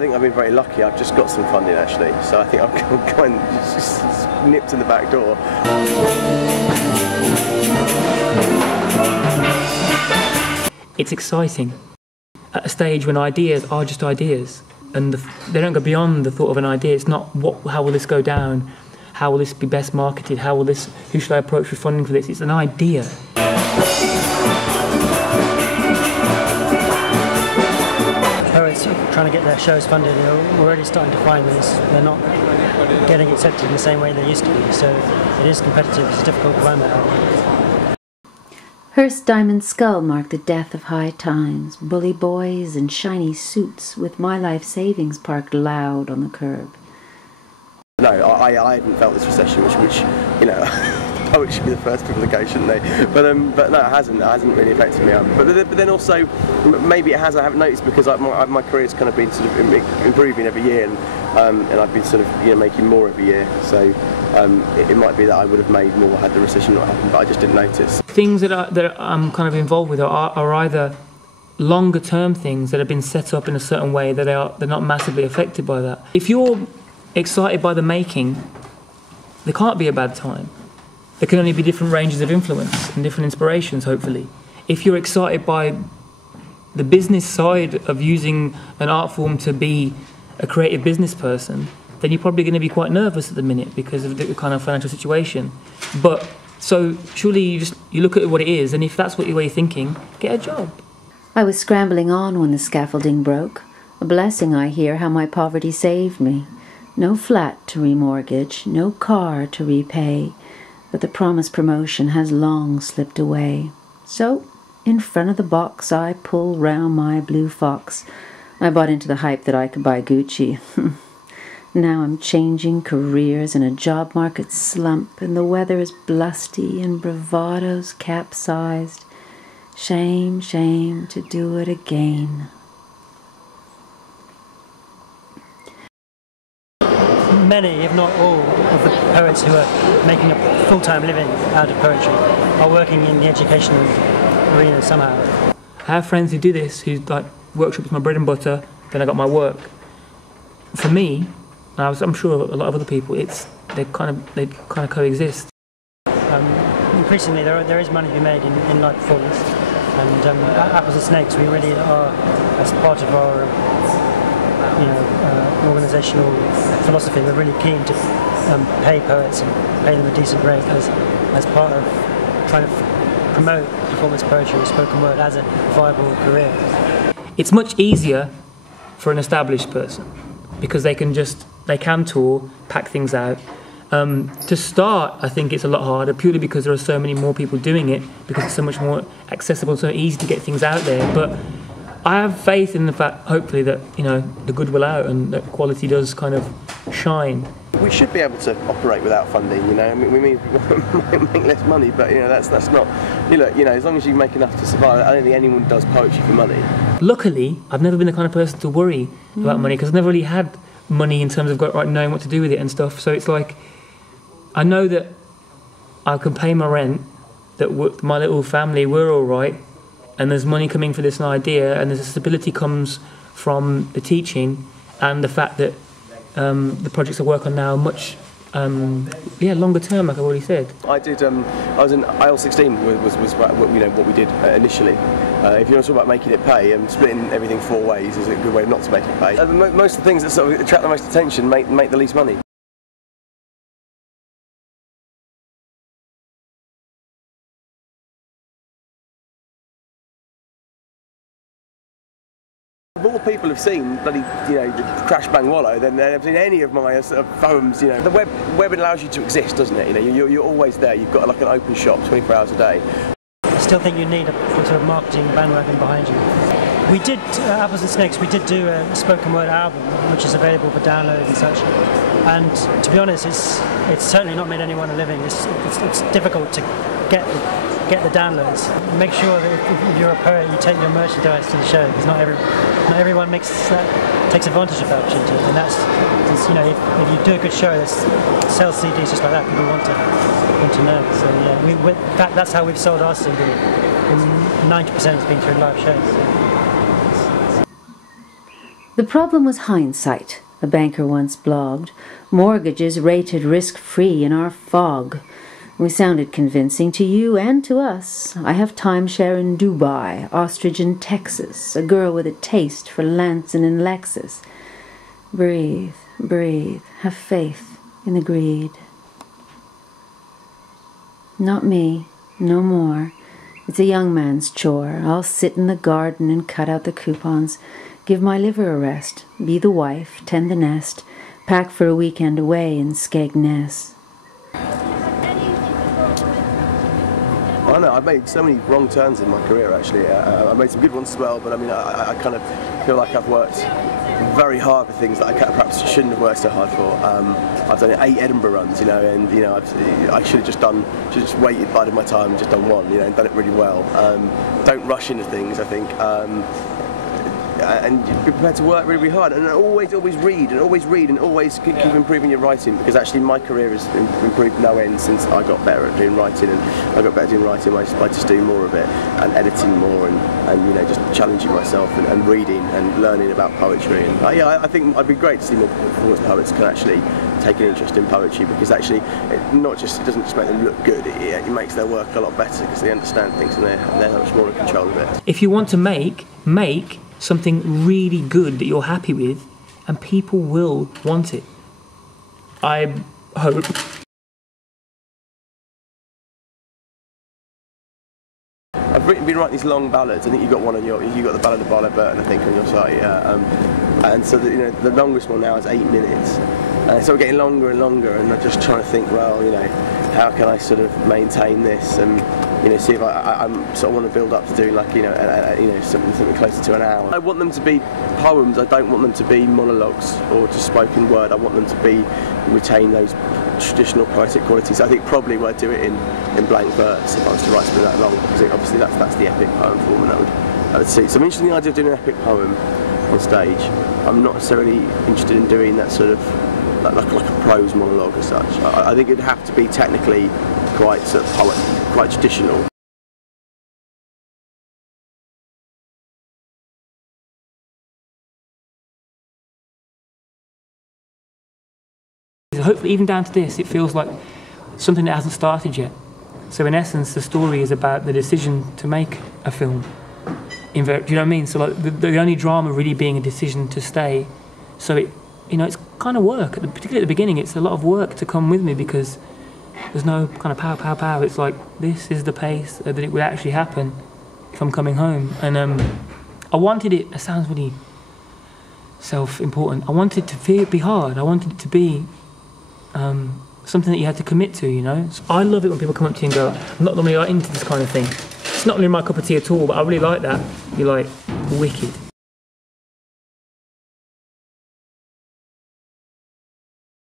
think I've been very lucky. I've just got some funding actually, so I think I'm kind of just nipped in the back door. It's exciting at a stage when ideas are just ideas, and they don't go beyond the thought of an idea. It's not how will this go down, how will this be best marketed, who should I approach for funding for this. It's an idea. Poets trying to get their shows funded are already starting to find this. They're not getting accepted in the same way they used to be, so it is competitive. It's difficult to run that. Hearst's diamond skull marked the death of high times. Bully boys in shiny suits with My Life savings parked loud on the curb. No, I hadn't felt this recession, which you know, poets should be the first people to go, shouldn't they? But no, it hasn't really affected me. But then also, maybe it has. I haven't noticed because my career's kind of been sort of improving every year, and I've been sort of making more every year. So it might be that I would have made more had the recession not happened, but I just didn't notice. Things that I'm kind of involved with are either longer term things that have been set up in a certain way that they're not massively affected by that. If you're excited by the making, there can't be a bad time. There can only be different ranges of influence and different inspirations, hopefully. If you're excited by the business side of using an art form to be a creative business person, then you're probably going to be quite nervous at the minute because of the kind of financial situation. But so surely you look at what it is, and if that's what you're thinking, get a job. I was scrambling on when the scaffolding broke. A blessing, I hear, how my poverty saved me. No flat to remortgage, no car to repay, but the promised promotion has long slipped away. So, in front of the box, I pull round my blue fox. I bought into the hype that I could buy Gucci. Now I'm changing careers in a job market slump, and the weather is blusty and bravado's capsized. Shame, shame to do it again. Many, if not all, of the poets who are making a full-time living out of poetry are working in the educational arena somehow. I have friends who do this, who like workshops my bread and butter, then I got my work. For me, I'm sure a lot of other people, they kind of coexist. Increasingly, there is money to be made in live performance, and Apples and Snakes, we really are, as part of our organisational philosophy, we're really keen to pay poets and pay them a decent rate as part of trying to promote performance poetry, spoken word as a viable career. It's much easier for an established person because they can tour, pack things out. To start, I think it's a lot harder purely because there are so many more people doing it, because it's so much more accessible, so easy to get things out there. But I have faith in the fact, hopefully, that the good will out and that quality does kind of shine. We should be able to operate without funding. I mean, we might make less money, but that's not. As long as you make enough to survive, I don't think anyone does poetry for money. Luckily, I've never been the kind of person to worry about money because I've never really had money in terms of knowing what to do with it and stuff. So it's like I know that I can pay my rent, that my little family, we're all right. And there's money coming for this idea, and there's a stability comes from the teaching and the fact that the projects I work on now are much longer term, like I've already said. I was in IL-16 was what we did initially. If you want to talk about making it pay, splitting everything 4 ways is a good way not to make it pay. Most of the things that sort of attract the most attention make the least money. If all people have seen bloody, the Crash Bang Wallow, then they've seen any of my sort of poems. The web allows you to exist, doesn't it? You're always there. You've got like an open shop 24 hours a day. I still think you need a sort of marketing bandwagon behind you. We did Apples and Snakes. We did do a spoken word album, which is available for download and such. And to be honest, it's certainly not made anyone a living. It's difficult to get the downloads. Make sure that if you're a poet, you take your merchandise to the show, because not everyone takes advantage of that opportunity. And that's if you do a good show that sells CDs just like that, people want to know. So yeah, that's how we've sold our CD. And 90% has been through live shows. The problem was hindsight, a banker once blogged. Mortgages rated risk-free in our fog. We sounded convincing to you and to us. I have timeshare in Dubai, ostrich in Texas, a girl with a taste for Lanson and Lexus. Breathe, breathe, have faith in the greed. Not me, no more. It's a young man's chore. I'll sit in the garden and cut out the coupons, give my liver a rest, be the wife, tend the nest, pack for a weekend away in Skegness. I know, I've made so many wrong turns in my career actually. I've made some good ones as well, but I mean, I kind of feel like I've worked very hard for things that I perhaps shouldn't have worked so hard for. I've done 8 Edinburgh runs, you know, and you know, I should have just waited, bided my time, and just done one, you know, and done it really well. Don't rush into things, I think. And be prepared to work really, really hard, and always read, and always keep improving your writing, because actually my career has improved no end since I got better at doing writing, and I got better at doing writing by just doing more of it, and editing more, and you know, just challenging myself, and reading, and learning about poetry, and I think I'd be great to see more performance poets can actually take an interest in poetry, because actually it doesn't just make them look good, it makes their work a lot better, because they understand things, and they're much more in control of it. If you want to make something really good that you're happy with, and people will want it. I hope. I've been writing these long ballads. I think you got one on you got the ballad of Barlow Burton, I think, on your site, yeah. And so you know, the longest one now is 8 minutes. And it's sort of getting longer and longer, and I'm just trying to think, well, you know, how can I sort of maintain this, and you know, see if I'm sort of want to build up to doing, like, you know, something closer to an hour. I want them to be poems. I don't want them to be monologues or just spoken word. I want them to retain those traditional poetic qualities. I think probably where I'd do it in blank verse if I was to write something that long, because obviously that's the epic poem form, and that would suit. So I'm interested in the idea of doing an epic poem on stage. I'm not necessarily interested in doing that sort of like a prose monologue as such. I think it'd have to be technically quite sort of quite traditional. Hopefully, even down to this, it feels like something that hasn't started yet. So in essence, the story is about the decision to make a film. Do you know what I mean? So like the only drama really being a decision to stay. So it, you know, it's kind of work. Particularly at the beginning, it's a lot of work to come with me, because there's no kind of pow. It's like, this is the pace that it would actually happen if I'm coming home. And I wanted it sounds really self-important. I wanted to be hard. I wanted it to be something that you had to commit to, you know. So I love it when people come up to you and go, I'm not normally into this kind of thing. It's not really my cup of tea at all, but I really like that. You're like, wicked.